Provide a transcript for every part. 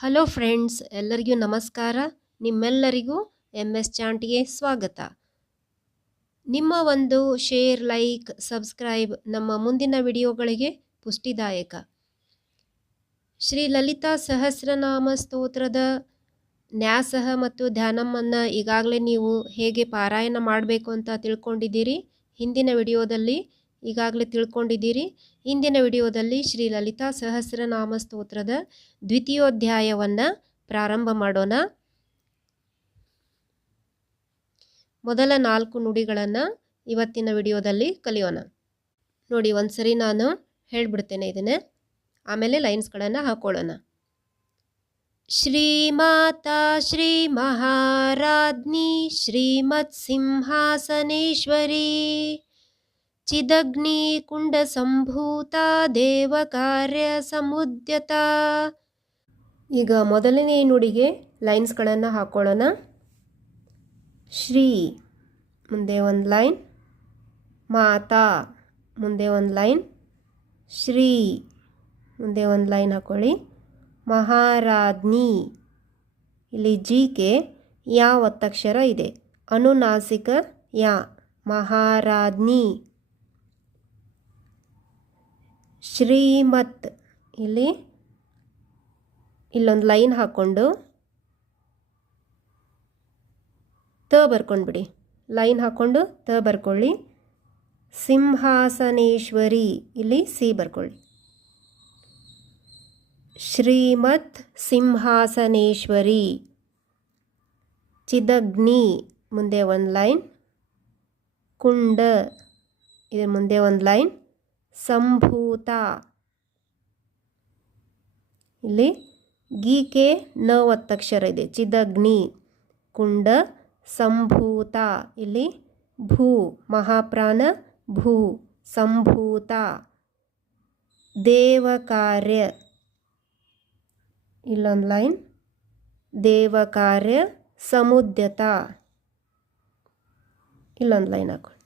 Hello friends, ಎಲ್ಲರಿಗೂ ನಮಸ್ಕಾರ. ನಿಮ್ಮೆಲ್ಲರಿಗೂ ಎಂ ಎಸ್ ಚಾಂಟ್ಗೆ ಸ್ವಾಗತ. ನಿಮ್ಮ ಒಂದು ಶೇರ್, ಲೈಕ್, ಸಬ್ಸ್ಕ್ರೈಬ್ ನಮ್ಮ ಮುಂದಿನ ವಿಡಿಯೋಗಳಿಗೆ ಪುಷ್ಟಿದಾಯಕ. ಶ್ರೀ ಲಲಿತಾ ಸಹಸ್ರನಾಮ ಸ್ತೋತ್ರದ ನ್ಯಾಸಹ ಮತ್ತು ಧ್ಯಾನಮ್ಮನ್ನು ಈಗಾಗಲೇ ನೀವು ಹೇಗೆ ಪಾರಾಯಣ ಮಾಡಬೇಕು ಅಂತ ತಿಳ್ಕೊಂಡಿದ್ದೀರಿ? ಹಿಂದಿನ ವಿಡಿಯೋದಲ್ಲಿ ಈಗಾಗಲೇ ತಿಳ್ಕೊಂಡಿದ್ದೀರಿ. ಇಂದಿನ ವಿಡಿಯೋದಲ್ಲಿ ಶ್ರೀ ಲಲಿತಾ ಸಹಸ್ರನಾಮ ಸ್ತೋತ್ರದ ದ್ವಿತೀಯೋಧ್ಯಾಯವನ್ನು ಪ್ರಾರಂಭ ಮಾಡೋಣ. ಮೊದಲ ನಾಲ್ಕು ನುಡಿಗಳನ್ನು ಇವತ್ತಿನ ವಿಡಿಯೋದಲ್ಲಿ ಕಲಿಯೋಣ. ನೋಡಿ, ಒಂದ್ಸರಿ ನಾನು ಹೇಳ್ಬಿಡ್ತೇನೆ ಇದನ್ನೇ. ಆಮೇಲೆ ಲೈನ್ಸ್ಗಳನ್ನು ಹಾಕೊಳ್ಳೋಣ. ಶ್ರೀಮಾತಾ ಶ್ರೀ ಮಹಾರಾಜ್ಞಿ ಶ್ರೀಮತ್ ಸಿಂಹಾಸನೇಶ್ವರಿ ಚಿದಗ್ನಿ ಕುಂಡ ಸಂಭೂತ ದೇವ ಕಾರ್ಯ ಸಮುದ್ಯತ ಈಗ ಮೊದಲನೇ ನುಡಿಗೆ ಲೈನ್ಸ್ಗಳನ್ನು ಹಾಕೊಳ್ಳೋಣ. ಶ್ರೀ, ಮುಂದೆ ಒಂದು ಲೈನ್ ಮಾತಾ, ಮುಂದೆ ಒಂದು ಲೈನ್ ಶ್ರೀ, ಮುಂದೆ ಒಂದು ಲೈನ್ ಹಾಕೊಳ್ಳಿ. ಮಹಾರಾಜ್ನಿ ಇಲ್ಲಿ ಜಿಗೆ ಯಾ ಒತ್ತಕ್ಷರ ಇದೆ. ಅನುನಾಸಿಕ ಯಾ, ಮಹಾರಾಜ್ಞಿ. ಶ್ರೀಮತ್. ಇಲ್ಲಿ, ಇಲ್ಲೊಂದು ಲೈನ್ ಹಾಕ್ಕೊಂಡು. ತ ಬರ್ಕೊಂಡ್ಬಿಡಿ ಲೈನ್ ಹಾಕ್ಕೊಂಡು ತ ಬರ್ಕೊಳ್ಳಿ. ಸಿಂಹಾಸನೇಶ್ವರಿ. ಇಲ್ಲಿ ಸಿ ಬರ್ಕೊಳ್ಳಿ. ಶ್ರೀಮತ್ ಸಿಂಹಾಸನೇಶ್ವರಿ. ಚಿದಗ್ನಿ. ಮುಂದೆ ಒಂದು ಲೈನ್. ಕುಂಡ. ಇದ್ರ ಮುಂದೆ ಒಂದು ಲೈನ್. ಸಂಭೂತ. ಇಲ್ಲಿ ಗೀಕೆ ನ ಒತ್ತಕ್ಷರ ಇದೆ. ಚಿದಗ್ನಿ, ಕುಂಡ, ಸಂಭೂತ. ಇಲ್ಲಿ ಭೂ, ಮಹಾಪ್ರಾಣ, ಭೂ, ಸಂಭೂತ. ದೇವಕಾರ್ಯ. ಇಲ್ಲೊಂದು ಲೈನ್. ದೇವಕಾರ್ಯ, ಸಮುದ್ಯತ. ಇಲ್ಲೊಂದು ಲೈನ್ ಹಾಕ್ಕೊಂಡು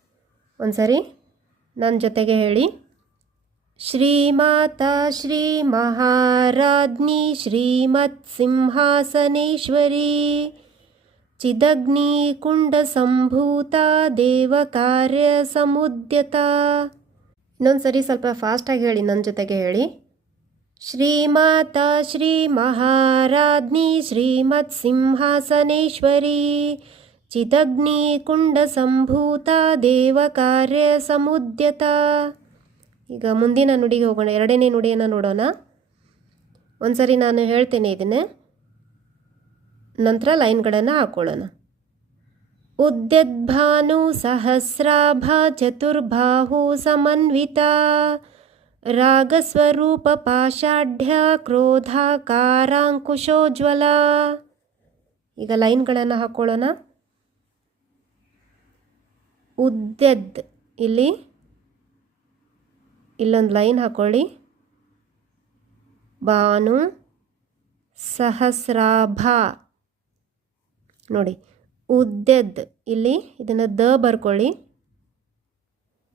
ಒಂದು ಸರಿ ನನ್ನ ಜೊತೆಗೆ ಹೇಳಿ. ಶ್ರೀಮಾತಾ ಶ್ರೀ श्रीमत्सिंहासनेश्वरी ಶ್ರೀಮತ್ ಸಿಂಹಾಸನೇಶ್ವರಿ ಚಿದಗ್ನಿ ಕುಂಡ ಸಂಭೂತ ದೇವ ಕಾರ್ಯ ಸಮುದ್ಯತ ಇನ್ನೊಂದು ಸರಿ ಸ್ವಲ್ಪ ಫಾಸ್ಟಾಗಿ ಹೇಳಿ ನನ್ನ ಜೊತೆಗೆ ಹೇಳಿ. ಶ್ರೀಮಾತ ಶ್ರೀ ಮಹಾರಾಜ್ಞಿ ಶ್ರೀಮತ್ ಸಿಂಹಾಸನೇಶ್ವರಿ ಚಿದಗ್ನಿಕುಂಡಸಂಭೂತ ಕುಂಡ ಸಂಭೂತ ದೇವ ಕಾರ್ಯ ಸಮುದ್ಯತ ಈಗ ಮುಂದಿನ ನುಡಿಗೆ ಹೋಗೋಣ. ಎರಡನೇ ನುಡಿಯನ್ನು ನೋಡೋಣ. ಒಂದ್ಸರಿ ನಾನು ಹೇಳ್ತೇನೆ ಇದನ್ನೇ. ನಂತರ ಲೈನ್ಗಳನ್ನು ಹಾಕೊಳ್ಳೋಣ. ಉದ್ಯದ್ಭಾನು ಸಹಸ್ರಾಭ ಚತುರ್ಬಾಹು ಸಮನ್ವಿತ ರಾಗಸ್ವರೂಪ ಪಾಷಾಢ್ಯ ಕ್ರೋಧಾಕಾರಾಂಕುಶೋಜ್ವಲ ಈಗ ಲೈನ್ಗಳನ್ನು ಹಾಕೊಳ್ಳೋಣ. ಉದ್ಯದ್ ಇಲ್ಲಿ ಇಲ್ಲೊಂದು ಲೈನ್ ಹಾಕೊಳ್ಳಿ. ಬಾನು ಸಹಸ್ರಾಭ. ನೋಡಿ ಉದ್ಯದ್ ಇಲ್ಲಿ ಇದನ್ನು ದ ಬರ್ಕೊಳ್ಳಿ.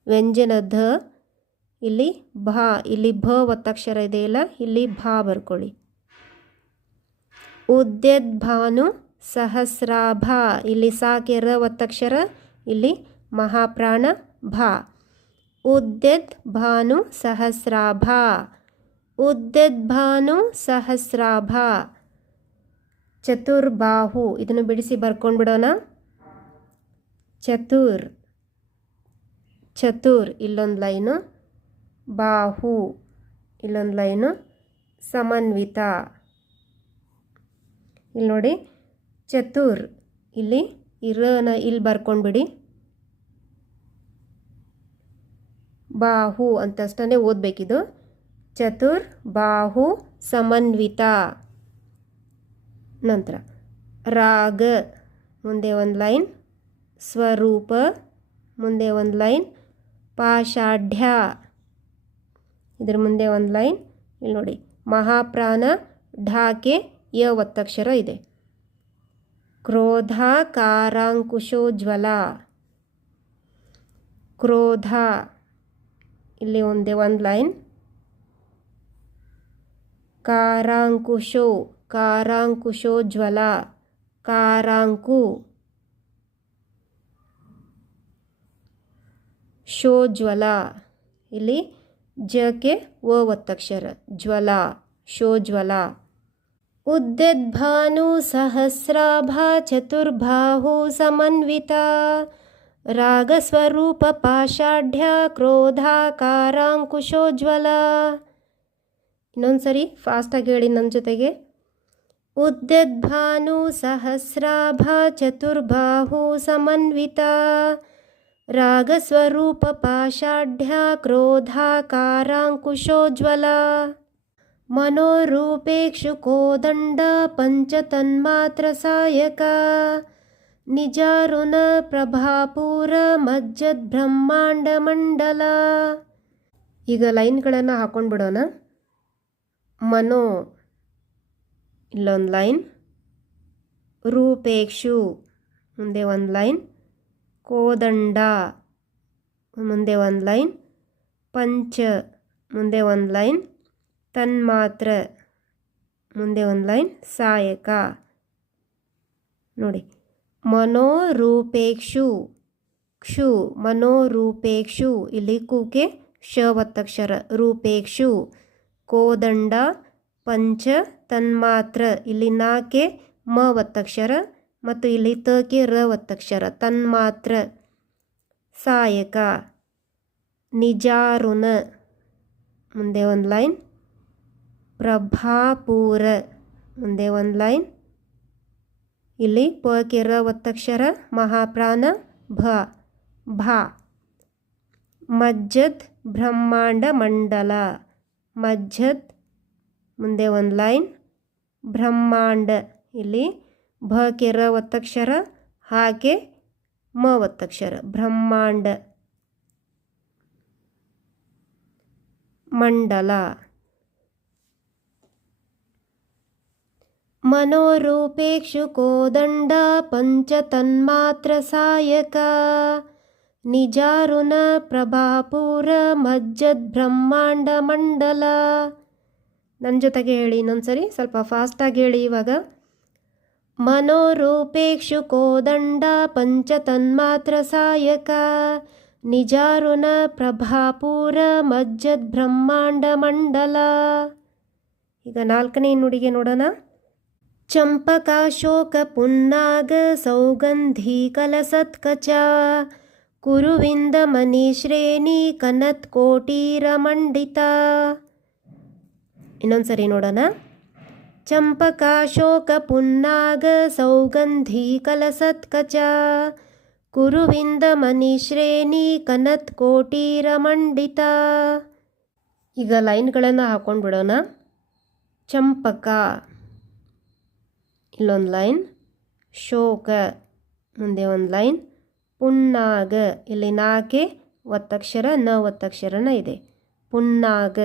ವ್ಯಂಜನ ಧ ಇಲ್ಲಿ ಭಾ, ಇಲ್ಲಿ ಭ ಒತ್ತಕ್ಷರ ಇದೆಯಲ್ಲ ಇಲ್ಲಿ ಭಾ ಬರ್ಕೊಳ್ಳಿ. ಉದ್ಯದ್ ಭಾನು ಸಹಸ್ರಾಭ, ಇಲ್ಲಿ ಸಾಕೆ ಒತ್ತಕ್ಷರ, ಇಲ್ಲಿ ಮಹಾಪ್ರಾಣ ಭಾ. ಉದ್ಯದ್ ಭಾನು ಸಹಸ್ರಾಭ. ಉದ್ದದ್ ಭಾನು ಸಹಸ್ರಾಭ. ಚತುರ್ಬಾಹು ಇದನ್ನು ಬಿಡಿಸಿ ಬರ್ಕೊಂಡ್ಬಿಡೋಣ ಚತುರ್. ಚತುರ್. ಇಲ್ಲೊಂದು ಲೈನು. ಬಾಹು. ಇಲ್ಲೊಂದು ಲೈನು. ಸಮನ್ವಿತ. ಇಲ್ಲಿ ನೋಡಿ ಚತುರ್. ಇಲ್ಲಿ ಇರನ, ಇಲ್ಲಿ ಬರ್ಕೊಂಡ್ಬಿಡಿ ಬಾಹು ಅಂತಷ್ಟೇ ಓದಬೇಕಿದು. ಚತುರ್ ಬಾಹು ಸಮನ್ವಿತ. ನಂತರ ರಾಗ, ಮುಂದೆ ಒಂದು ಲೈನ್. ಸ್ವರೂಪ, ಮುಂದೆ ಒಂದು ಲೈನ್. ಪಾಷಾಢ್ಯ, ಇದ್ರ ಮುಂದೆ ಒಂದು ಲೈನ್. ಇಲ್ಲಿ ನೋಡಿ, ಮಹಾಪ್ರಾಣ, ಢಾಕೆ, ಯ ಒತ್ತಕ್ಷರ ಇದೆ. ಕ್ರೋಧ ಕಾರಾಂಕುಶೋಜ್ವಲ ಕ್ರೋಧ. ಇಲ್ಲಿ ಒಂದೇ ಒಂದು ಲೈನ್. ಕಾರಾಂಕುಶೋ ಕಾರಾಂಕುಶೋ ಜ್ವಲ, ಕಾರಾಂಕು. ಶೋ ಜ್ವಲ. ಇಲ್ಲಿ ಜ ಜಕ್ಕೆ ವ ಒತ್ತಕ್ಷರ. ಜ್ವಲ, ಶೋ ಜ್ವಲ. ಉದ್ಯದ್ಭಾನು ಸಹಸ್ರಾಭಾ ಚತುರ್ಬಾಹು ಸಮನ್ವಿತ. ರಾಗಸ್ವರೂಪ ಪಾಷಾಢ್ಯ ಕ್ರೋಧಾಕಾರಾಂಕುಶೋಜ್ವಲ ಇನ್ನೊಂದು ಸರಿ ಫಾಸ್ಟಾಗಿ ಹೇಳಿ ನನ್ನ ಜೊತೆಗೆ. ಉದ್ಯದ್ಭಾನು ಸಹಸ್ರಾಭ ಚತುರ್ಬಾಹು ಸಮನ್ವಿತ. ರಾಗಸ್ವರೂಪ ಪಾಷಾಢ್ಯ ಕ್ರೋಧಾಕಾರಾಂಕುಶೋಜ್ವಲ. ಮನೋರೂಪೇಕ್ಷು ಕೋದಂಡ ಪಂಚತನ್ಮಾತ್ರ ಸಾಯಕ ನಿಜಾರುನ ಪ್ರಭಾಪೂರ ಮಜ್ಜದ್ ಬ್ರಹ್ಮಾಂಡ ಮಂಡಲ. ಈಗ ಲೈನ್ಗಳನ್ನು ಹಾಕೊಂಡು ಬಿಡೋಣ. ಮನೋ, ಇಲ್ಲೊಂದು ಲೈನ್. ರೂಪೇಕ್ಷು, ಮುಂದೆ ಒಂದು ಲೈನ್. ಕೋದಂಡ, ಮುಂದೆ ಒಂದು ಲೈನ್. ಪಂಚ, ಮುಂದೆ ಒಂದು ಲೈನ್. ತನ್ಮಾತ್ರ, ಮುಂದೆ ಒಂದು ಲೈನ್. ಸಾಯಕ. ನೋಡಿ. ಮನೋರೂಪೇಕ್ಷು. ಕ್ಷು, ಮನೋರೂಪೇಕ್ಷು. ಇಲ್ಲಿ ಕೂಕೆ ಶ ಒತ್ತಕ್ಷರ ರೂಪೇಕ್ಷು, ಕೋದಂಡ, ಪಂಚ, ತನ್ಮಾತ್ರ. ಇಲ್ಲಿ ನಾಕೆ ಮ ಒತ್ತಕ್ಷರ ಮತ್ತು ಇಲ್ಲಿ ತಕೆ ರ ಒತ್ತಕ್ಷರ ತನ್ಮಾತ್ರ. ಸಾಯಕ. ನಿಜಾರುನ. ಮುಂದೆ ಒಂದು ಲೈನ್. ಪ್ರಭಾಪೂರ. ಮುಂದೆ ಒಂದು ಲೈನ್. ಇಲ್ಲಿ ಪ ಕಿರ ಒತ್ತಕ್ಷರ ಮಹಾಪ್ರಾಣ ಭ, ಭಾ. ಮಜ್ಜದ್ ಬ್ರಹ್ಮಾಂಡ ಮಂಡಲ. ಮಜ್ಜದ್, ಮುಂದೆ ಒಂದು ಲೈನ್. ಬ್ರಹ್ಮಾಂಡ, ಇಲ್ಲಿ ಭ ಕೆರ ಒತ್ತಕ್ಷರ ಹಾಗೆ ಮ ಒತ್ತಕ್ಷರ ಬ್ರಹ್ಮಾಂಡ. ಮಂಡಲ. मनोरूपेक्षु कोदण्ड पञ्चतन्मात्र सायक ನಿಜಾರುನ ಪ್ರಭಾಪೂರ ಮಜ್ಜದ್ ಬ್ರಹ್ಮಾಂಡ ಮಂಡಲ ನನ್ನ ಜೊತೆಗೆ ಹೇಳಿ ಇನ್ನೊಂದ್ಸರಿ ಸ್ವಲ್ಪ ಫಾಸ್ಟಾಗಿ ಹೇಳಿ ಇವಾಗ ಮನೋರೂಪೇಕ್ಷು ಕೋದಂಡ ಪಂಚತನ್ಮಾತ್ರ ಸಾಯಕ ನಿಜಾರುನ ಪ್ರಭಾಪೂರ ಮಜ್ಜದ್ ಬ್ರಹ್ಮಾಂಡ ಮಂಡಲ ಈಗ ನಾಲ್ಕನೇ ನುಡಿಗೆ ನೋಡೋಣ ಚಂಪಕಾಶೋಕಪುನ್ನಾಗ ಸೌಗಂಧೀಕಲಸತ್ಕಚ ಮಂಡಿತ ಇನ್ನೊಂದು ಇನ್ನೊಂದ್ಸರಿ ನೋಡೋಣ. ಚಂಪಕಾಶೋಕಪುನ್ನಾಗ ಕನತ್ ಕುರುವಿಂದಮನಿಶ್ರೇಣಿ ಮಂಡಿತ ಈಗ ಲೈನ್ಗಳನ್ನು ಹಾಕೊಂಡ್ಬಿಡೋಣ. ಚಂಪಕ. ಇಲ್ಲೊಂದು ಲೈನ್, ಶೋಕ ಮುಂದೆ ಒಂದು ಲೈನ್ ಪುನ್ನಾಗ ಇಲ್ಲಿ ನಾಕೆ, ಒತ್ತಕ್ಷರ ನ ಒತ್ತಕ್ಷರನ ಇದೆ. ಪುನ್ನಾಗ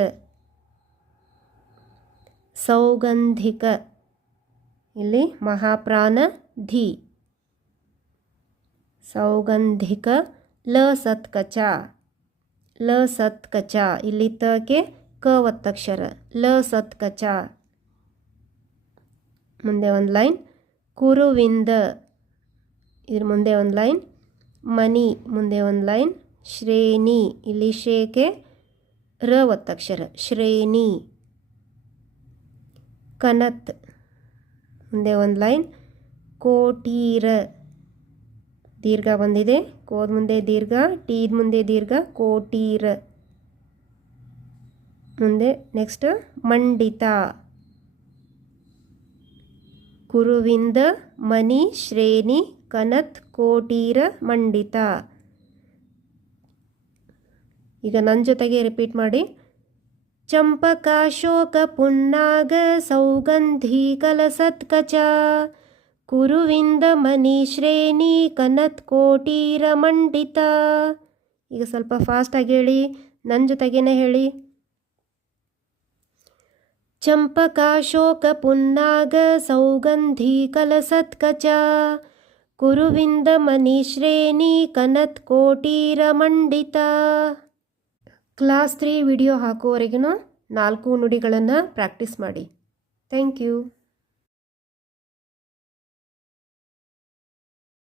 ಸೌಗಂಧಿಕ, ಇಲ್ಲಿ ಮಹಾಪ್ರಾಣ ಧಿ. ಸೌಗಂಧಿಕ, ಲ ಸತ್ಕಚ. ಲ ಸತ್ಕಚ, ಇಲ್ಲಿ ತಕ್ಕೆ ಕ ಒತ್ತಕ್ಷರ. ಲ ಸತ್ಕಚ. ಮುಂದೆ ಒಂದು ಲೈನ್. ಕುರುವಿಂದ, ಇದ್ರ ಮುಂದೆ ಒಂದು ಲೈನ್. ಮನಿ ಮುಂದೆ ಒಂದು ಲೈನ್. ಶ್ರೇಣಿ, ಇಲ್ಲಿ ಶೇಕೆ, ರ ಒತ್ತಕ್ಷರ ಶ್ರೇಣಿ. ಕನತ್, ಮುಂದೆ ಒಂದು ಲೈನ್. ಕೋಟೀರ, ದೀರ್ಘ ಬಂದಿದೆ. ಕೋದ ಮುಂದೆ ದೀರ್ಘ, ಟೀದ ಮುಂದೆ ದೀರ್ಘ, ಕೋಟೀರ. ಮುಂದೆ ನೆಕ್ಸ್ಟ್ ಮಂಡಿತ. ಕುರುವಿಂದ ಮನಿ ಶ್ರೇಣಿ ಕನತ್ ಕೋಟೀರ ಮಂಡಿತ. ಈಗ ನನ್ನ ಜೊತೆಗೆ ರಿಪೀಟ್ ಮಾಡಿ. ಚಂಪಕಾಶೋಕ ಪುನ್ನಾಗ ಸೌಗಂಧಿ ಕಲಸತ್ಕಚ ಕುರುವಿಂದ ಮನಿ ಶ್ರೇಣಿ ಕನತ್ ಕೋಟೀರ ಮಂಡಿತ. ಈಗ ಸ್ವಲ್ಪ ಫಾಸ್ಟಾಗಿ ಹೇಳಿ ನನ್ನ ಜೊತೆಗೇನೆ ಹೇಳಿ. ಸೌಗಂಧೀಕಲಸತ್ಕಚ ಕುರುವಿಂದಮನಿಶ್ರೇಣಿ ಕನತ್ ಕೋಟೀರ ಮಂಡಿತ ಕ್ಲಾಸ್ ತ್ರೀ ವಿಡಿಯೋ ಹಾಕುವವರೆಗೂ ನಾಲ್ಕು ನುಡಿಗಳನ್ನು ಪ್ರಾಕ್ಟೀಸ್ ಮಾಡಿ. Thank you.